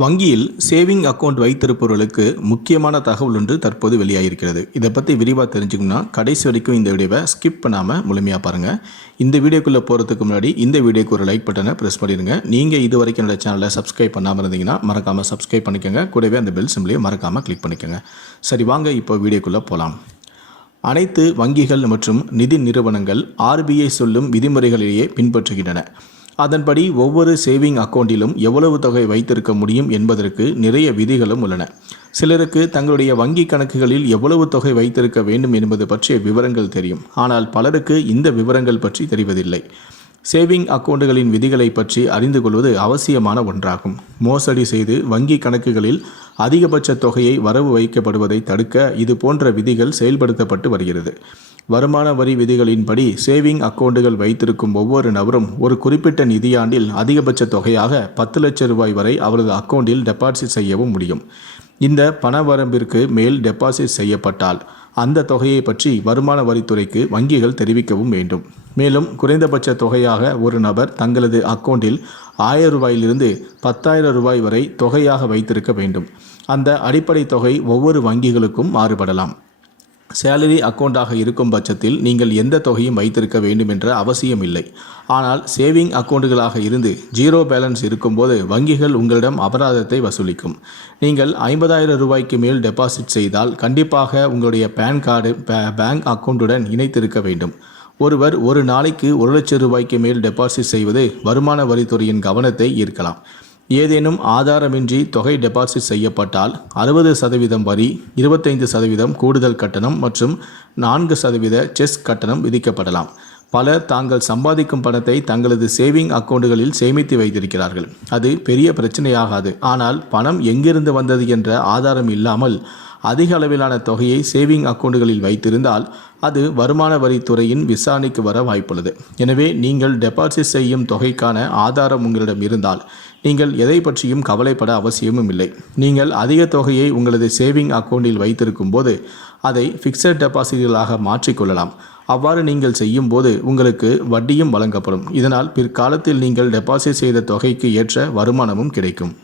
வங்கியில் saving account வைத்திருப்பவர்களுக்கு முக்கியமான தகவல் ஒன்று தற்போது வெளியாகிருக்கிறது. இதை பற்றி விரிவாக தெரிஞ்சுக்கணும்னா கடைசி வரைக்கும் இந்த வீடியோவை ஸ்கிப் பண்ணாமல் முழுமையாக பாருங்கள். இந்த வீடியோக்குள்ளே போகிறதுக்கு முன்னாடி இந்த வீடியோக்கு ஒரு லைக் பட்டனை ப்ரெஸ் பண்ணிடுங்க. நீங்கள் இது வரைக்கும் என்னோட சேனலை சப்ஸ்கிரைப் பண்ணாமல் இருந்தீங்கன்னா மறக்காமல் சப்ஸ்கிரைப் பண்ணிக்கோங்க. கூடவே அந்த பெல் சிம்பிளையும் மறக்காமல் கிளிக் பண்ணிக்கோங்க. சரி, வாங்க இப்போ வீடியோக்குள்ளே போகலாம். அனைத்து வங்கிகள் மற்றும் நிதி நிறுவனங்கள் RBI சொல்லும் விதிமுறைகளையே பின்பற்றுகின்றன. அதன்படி ஒவ்வொரு சேவிங் அக்கௌண்டிலும் எவ்வளவு தொகை வைத்திருக்க முடியும் என்பதற்கு நிறைய விதிகளும் உள்ளன. சிலருக்கு தங்களுடைய வங்கி கணக்குகளில் எவ்வளவு தொகை வைத்திருக்க வேண்டும் என்பது பற்றிய விவரங்கள் தெரியும். ஆனால் பலருக்கு இந்த விவரங்கள் பற்றி தெரிவதில்லை. சேவிங் அக்கௌண்டுகளின் விதிகளை பற்றி அறிந்து கொள்வது அவசியமான ஒன்றாகும். மோசடி செய்து வங்கி கணக்குகளில் அதிகபட்ச தொகையை வரவு வைக்கப்படுவதை தடுக்க இது போன்ற விதிகள் செயல்படுத்தப்பட்டு வருகிறது. வருமான வரி விதிகளின்படி சேவிங் அக்கௌண்டுகள் வைத்திருக்கும் ஒவ்வொரு நபரும் ஒரு குறிப்பிட்ட நிதியாண்டில் அதிகபட்ச தொகையாக 10 லட்சம் ரூபாய் வரை அவரது அக்கௌண்டில் டெபாசிட் செய்யவும் முடியும். இந்த பண வரம்பிற்கு மேல் டெபாசிட் செய்யப்பட்டால் அந்த தொகையை பற்றி வருமான வரித்துறைக்கு வங்கிகள் தெரிவிக்கவும் வேண்டும். மேலும் குறைந்தபட்ச தொகையாக ஒரு நபர் தங்களது அக்கௌண்டில் 1000 ரூபாயிலிருந்து 10,000 ரூபாய் வரை தொகையாக வைத்திருக்க வேண்டும். அந்த அடிப்படை தொகை ஒவ்வொரு வங்கிகளுக்கும் மாறுபடலாம். சேலரி அக்கௌண்டாக இருக்கும் பட்சத்தில் நீங்கள் எந்த தொகையும் வைத்திருக்க வேண்டும் என்ற அவசியம் இல்லை. ஆனால் சேவிங் அக்கௌண்டுகளாக இருந்து ஜீரோ பேலன்ஸ் இருக்கும்போது வங்கிகள் உங்களிடம் அபராதத்தை வசூலிக்கும். நீங்கள் 50,000 ரூபாய்க்கு மேல் டெபாசிட் செய்தால் கண்டிப்பாக உங்களுடைய பேன் கார்டு பேங்க் அக்கௌண்ட்டுடன் இணைத்திருக்க வேண்டும். ஒருவர் ஒரு நாளைக்கு 1 லட்சம் ரூபாய்க்கு மேல் டெபாசிட் செய்வது வருமான வரித்துறையின் கவனத்தை ஈர்க்கலாம். ஏதேனும் ஆதாரமின்றி தொகை டெபாசிட் செய்யப்பட்டால் 60% வரி, 25% கூடுதல் கட்டணம் மற்றும் 4% செஸ் கட்டணம் விதிக்கப்படலாம். பலர் தாங்கள் சம்பாதிக்கும் பணத்தை தங்களது சேவிங் அக்கௌண்டுகளில் சேமித்து வைத்திருக்கிறார்கள். அது பெரிய பிரச்சனையாகாது. ஆனால் பணம் எங்கிருந்து வந்தது என்ற ஆதாரம் இல்லாமல் அதிக அளவிலான தொகையை சேவிங் அக்கௌண்டுகளில் வைத்திருந்தால் அது வருமான வரித்துறையின் விசாரணைக்கு வர வாய்ப்புள்ளது. எனவே நீங்கள் டெபாசிட் செய்யும் தொகைக்கான ஆதாரம் உங்களிடம் இருந்தால் நீங்கள் எதை பற்றியும் கவலைப்பட அவசியமும் இல்லை. நீங்கள் அதிக தொகையை உங்களது சேவிங் அக்கௌண்டில் வைத்திருக்கும் போது அதை ஃபிக்ஸட் டெபாசிட்களாக மாற்றிக்கொள்ளலாம். அவ்வாறு நீங்கள் செய்யும் போது உங்களுக்கு வட்டியும் வழங்கப்படும். இதனால் பிற்காலத்தில் நீங்கள் டெபாசிட் செய்த தொகைக்கு ஏற்ற வருமானமும் கிடைக்கும்.